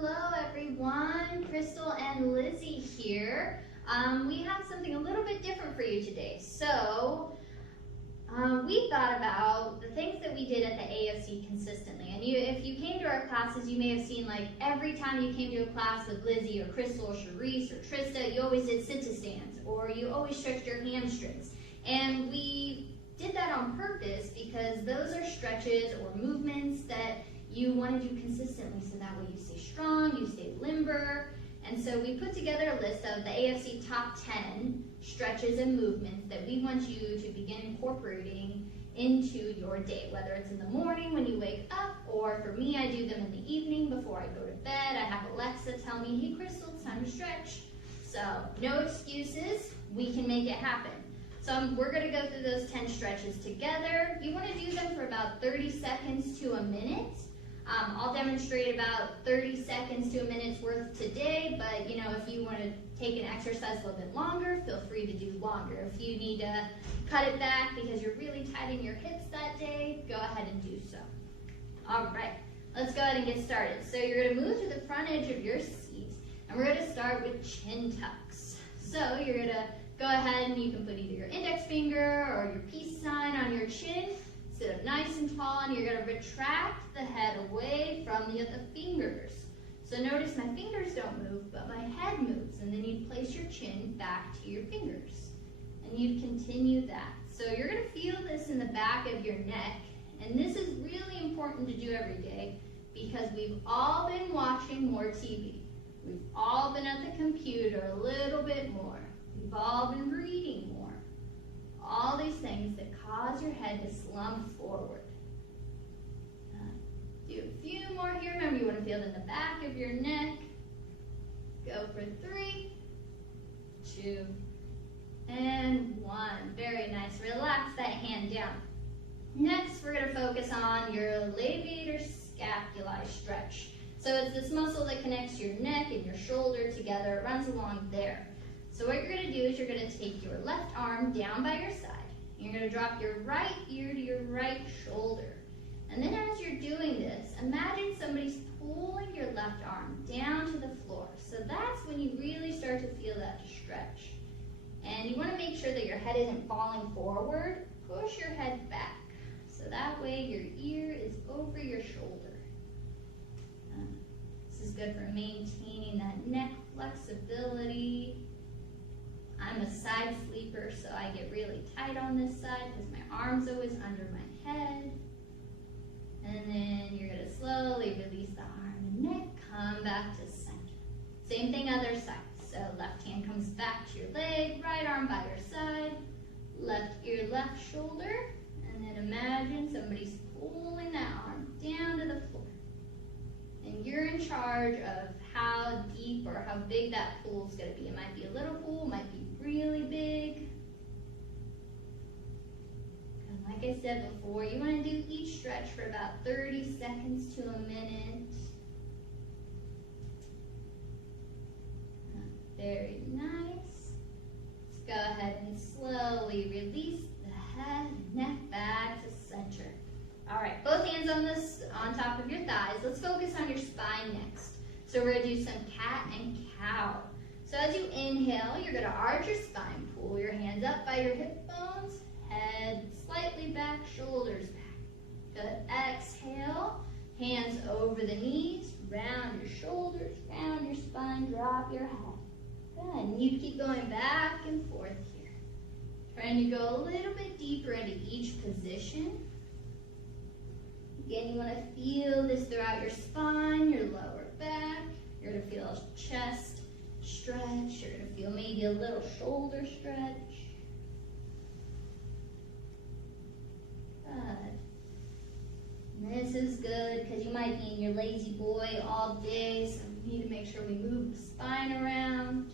Hello everyone, Kristel and Lizzie here. We have something a little bit different for you today. So we thought about the things that we did at the AFC consistently. And if you came to our classes, you may have seen like every time you came to a class with Lizzie or Kristel or Sharice or Trista, you always did sit-to-stands or you always stretched your hamstrings. And we did that on purpose because those are stretches or movements that you want to do consistently, so that way you stay strong, you stay limber. And so we put together a list of the AFC top 10 stretches and movements that we want you to begin incorporating into your day, whether it's in the morning when you wake up, or for me, I do them in the evening before I go to bed. I have Alexa tell me, hey Kristel, it's time to stretch. So no excuses, we can make it happen. So we're going to go through those 10 stretches together. You want to do them for about 30 seconds to a minute. I'll demonstrate about 30 seconds to a minute's worth today, but if you want to take an exercise a little bit longer, feel free to do longer. If you need to cut it back because you're really tight in your hips that day, go ahead and do so. All right, let's go ahead and get started. So you're going to move to the front edge of your seat, and we're going to start with chin tucks. So you're going to go ahead and you can put either your index finger or your peace sign on your chin. Sit up nice and tall, and you're going to retract the head away from the fingers. So notice my fingers don't move, but my head moves, and then you place your chin back to your fingers. And you continue that. So you're going to feel this in the back of your neck, and this is really important to do every day because we've all been watching more TV. We've all been at the computer a little bit more. We've all been reading more. All these things that cause your head to slump forward. Do a few more here. Remember, you want to feel it in the back of your neck. Go for 3, 2, and 1. Very nice. Relax that hand down. Next, we're going to focus on your levator scapulae stretch. So it's this muscle that connects your neck and your shoulder together. It runs along there. So what you're going to do is you're going to take your left arm down by your side. You're going to drop your right ear to your right shoulder. And then as you're doing this, imagine somebody's pulling your left arm down to the floor. So that's when you really start to feel that stretch. And you want to make sure that your head isn't falling forward. Push your head back. So that way your ear is over your shoulder. This is good for maintaining that neck flexibility. I'm a side sleeper, so I get really tight on this side because my arm's always under my head. And then you're going to slowly release the arm and neck, come back to center. Same thing other side. So left hand comes back to your leg, right arm by your side, left ear, left shoulder, and then imagine somebody's pulling that arm down to the floor. And you're in charge of how deep or how big that pull is going to be. It might be a little pull, it might be really big. And like I said before, you want to do each stretch for about 30 seconds to a minute. Very nice. Let's go ahead and slowly release the head and neck back to center. All right, both hands on top of your thighs. Let's focus on your spine next. So we're going to do some cat and cow. So as you inhale, you're going to arch your spine. Pull your hands up by your hip bones. Head slightly back, shoulders back. Good. Exhale. Hands over the knees. Round your shoulders. Round your spine. Drop your head. Good. And you keep going back and forth here. Trying to go a little bit deeper into each position. Again, you want to feel this throughout your spine, your lower back. You're going to feel a chest stretch. You're going to feel maybe a little shoulder stretch. Good. And this is good because you might be in your lazy boy all day, so we need to make sure we move the spine around.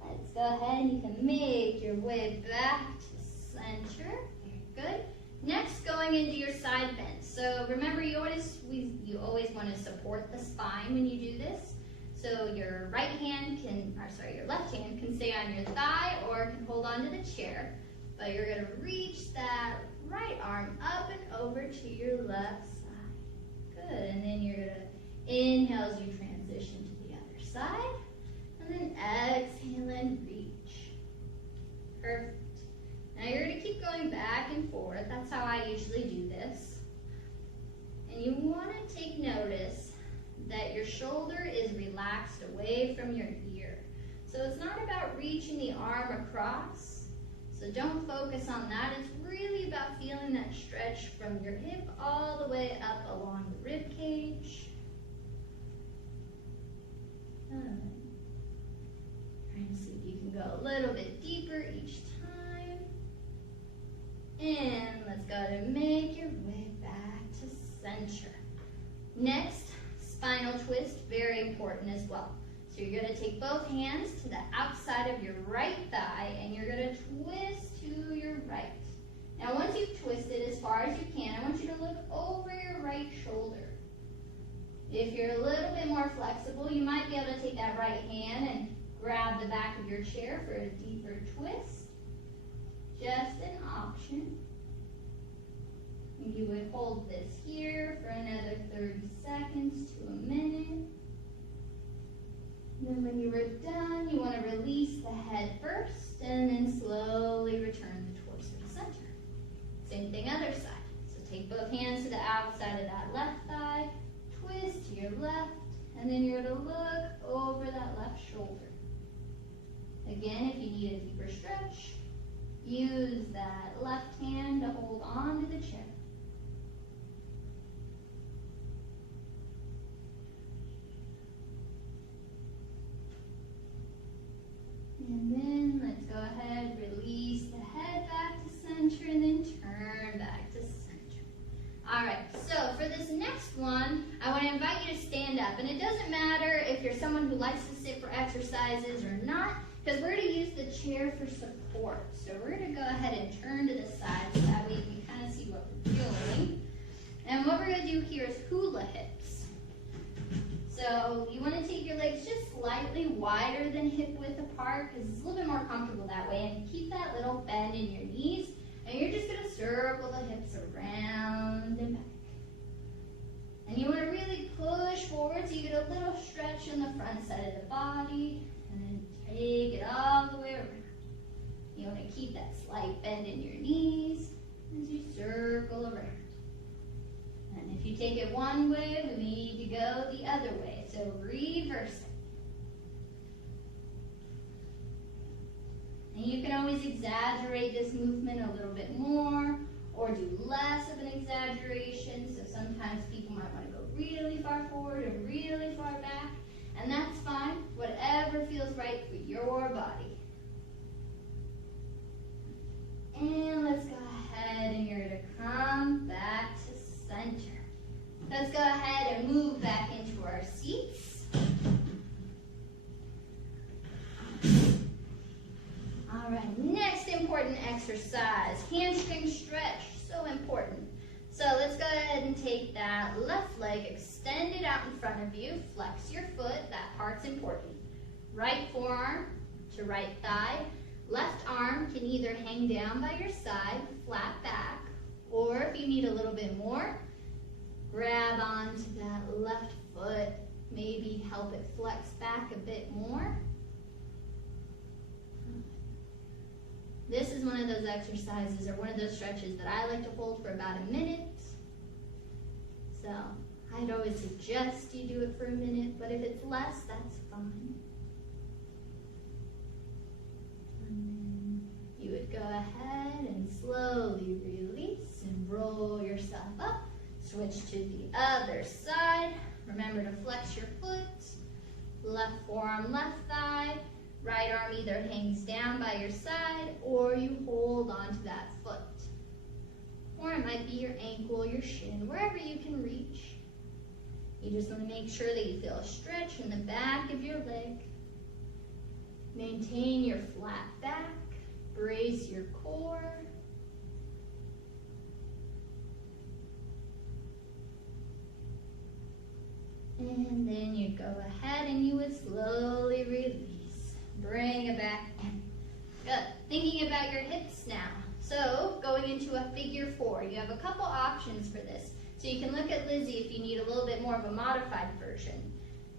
Let's go ahead and you can make your way back to center. Very good. Next, going into your side bend. So remember, you always want to support the spine when you do this. So your left hand can stay on your thigh or can hold onto the chair. But you're going to reach that right arm up and over to your left side. Good. And then you're going to shoulder is relaxed away from your ear. So it's not about reaching the arm across. So don't focus on that. It's really about feeling that stretch from your hip all the way up along the rib cage. Trying to see if you can go a little bit deeper each time. And let's go ahead and make your way back to center. Next, spinal twist, very important as well. So you're going to take both hands to the outside of your right thigh and you're going to twist to your right. Now once you've twisted as far as you can, I want you to look over your right shoulder. If you're a little bit more flexible, you might be able to take that right hand and grab the back of your chair for a deeper twist. Just an option. You would hold this here for another 30 seconds to a minute. And then when you were done, you want to release the head first and then slowly return the torso to center. Same thing other side. So take both hands to the outside of that left thigh, twist to your left, and then you're going to look over that left shoulder. Again, if you need a deeper stretch, use that left hand to hold on to the chair. And then let's go ahead, release the head back to center and then turn back to center. All right, so for this next one, I want to invite you to stand up. And it doesn't matter if you're someone who likes to sit for exercises or not, because we're going to use the chair for support. So we're going to go ahead and turn to the side so that way you can kind of see what we're doing. And what we're going to do here is hula hips. So you want to take your legs just slightly wider than hip width apart because it's a little bit more comfortable that way. And keep that little bend in your knees. And you're just going to circle the hips around and back. And you want to really push forward so you get a little stretch on the front side of the body. And then take it all the way around. You want to keep that slight bend in your knees as you circle around. And if you take it one way, we need to go the other way. So reverse it. And you can always exaggerate this movement a little bit more or do less of an exaggeration. So sometimes people might want to go really far forward or really far back. And that's fine. Whatever feels right for your body. And let's go ahead and you're going to come back to center. Let's go ahead and move back into our seats. All right, next important exercise, hamstring stretch, so important. So let's go ahead and take that left leg, extend it out in front of you, flex your foot, that part's important. Right forearm to right thigh. Left arm can either hang down by your side, flat back, or if you need a little bit more, grab onto that left foot, maybe help it flex back a bit more. This is one of those exercises or one of those stretches that I like to hold for about a minute. So I'd always suggest you do it for a minute, but if it's less, that's fine. And then you would go ahead and slowly release and roll yourself up. Switch to the other side. Remember to flex your foot. Left forearm, left thigh. Right arm either hangs down by your side or you hold onto that foot. Or it might be your ankle, your shin, wherever you can reach. You just want to make sure that you feel a stretch in the back of your leg. Maintain your flat back. Brace your core. And then you go ahead and you would slowly release. Bring it back in. Good. Thinking about your hips now. So going into a figure four, you have a couple options for this. So you can look at Lizzie if you need a little bit more of a modified version.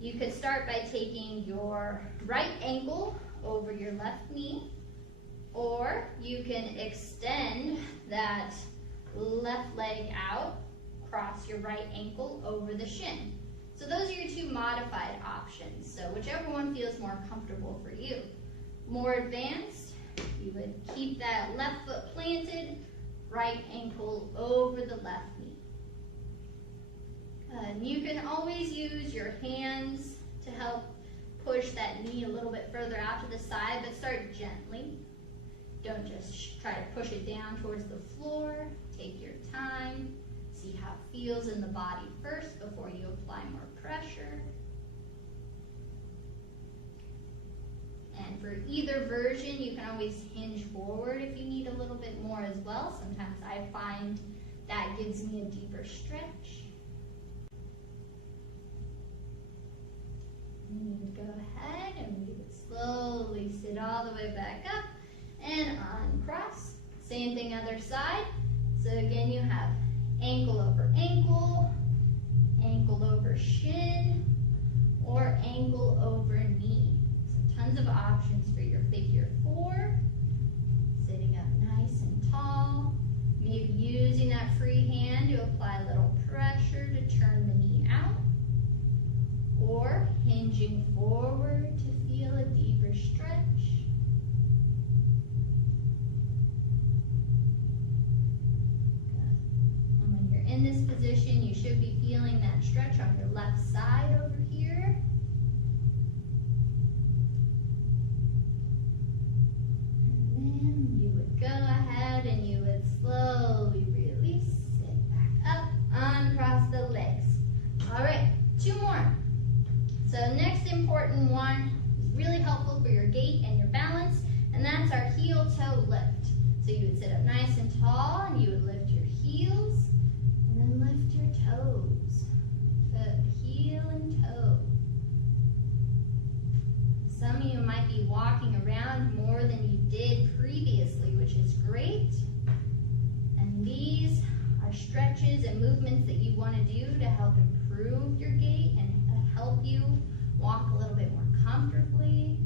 You could start by taking your right ankle over your left knee, or you can extend that left leg out, cross your right ankle over the shin. So those are your two modified options. So whichever one feels more comfortable for you. More advanced, you would keep that left foot planted, right ankle over the left knee. And you can always use your hands to help push that knee a little bit further out to the side, but start gently. Don't just try to push it down towards the floor. Take your time. See how it feels in the body first before you apply more pressure. And for either version, you can always hinge forward if you need a little bit more as well. Sometimes I find that gives me a deeper stretch. And you would go ahead and we would slowly sit all the way back up and uncross. Same thing other side. So again, you have ankle over ankle, ankle over shin, or ankle over knee. So tons of options for your figure four. Sitting up nice and tall. Maybe using that free hand to apply a little pressure to turn the knee out. Or hinging forward to feel a deeper stretch. Good. And when you're in this position, you should be feeling that stretch on your left side over here. And then you would go ahead and you would slowly release, sit back up, uncross the legs. All right, two more. So next important one is really helpful for your gait and your balance, and that's our heel-toe lift. So you would sit up nice and tall, and you would lift your heels, and then lift your toes. Foot, heel, and toe. Some of you might be walking around more than you did previously, which is great. And these are stretches and movements that you want to do to help improve your gait and help you walk a little bit more comfortably,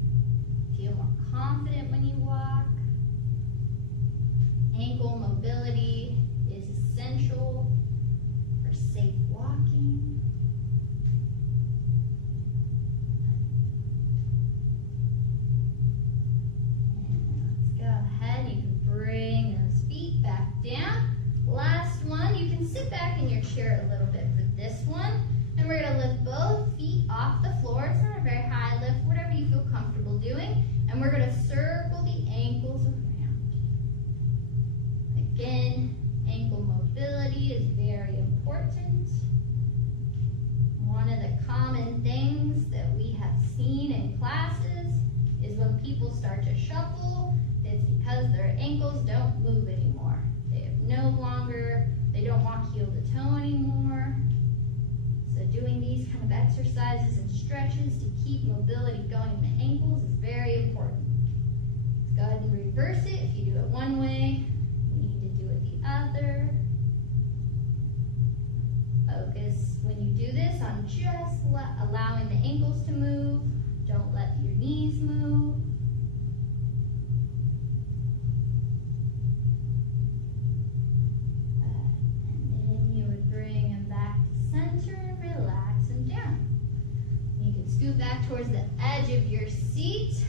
feel more confident when you walk. Ankle mobility is essential for safe walking. And let's go ahead. You can bring those feet back down. Last one, you can sit back in your chair a little bit for this one. And we're going to lift both feet off the floor. It's not a very high lift, whatever you feel comfortable doing. And we're going to circle the ankles around. Again, ankle mobility is very important. One of the common things that we have seen in classes is when people start to shuffle, it's because their ankles don't move anymore. They don't walk heel to toe anymore. So doing these kind of exercises and stretches to keep mobility going in the ankles is very important. Let's go ahead and reverse it. If you do it one way, you need to do it the other. Focus when you do this on just allowing the ankles to move. Don't let your knees move. And then you would bring them back to center. Relax them down. You can scoot back towards the edge of your seat.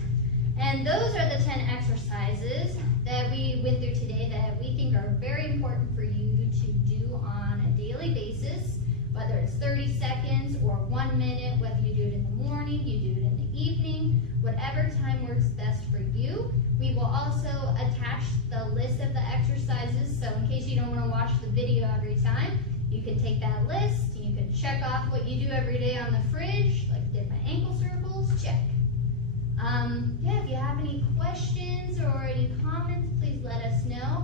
And those are the 10 exercises that we went through today that we think are very important for you to do on a daily basis, whether it's 30 seconds or 1 minute, whether you do it in the morning, you do it in the evening, whatever time works best for you. We will also attach the list of the exercises, so in case you don't want to watch the video every time, you can take that list, you can check off what you do every day on the fridge, like did my ankle circles, check. Yeah, if you have any questions or any comments, please let us know.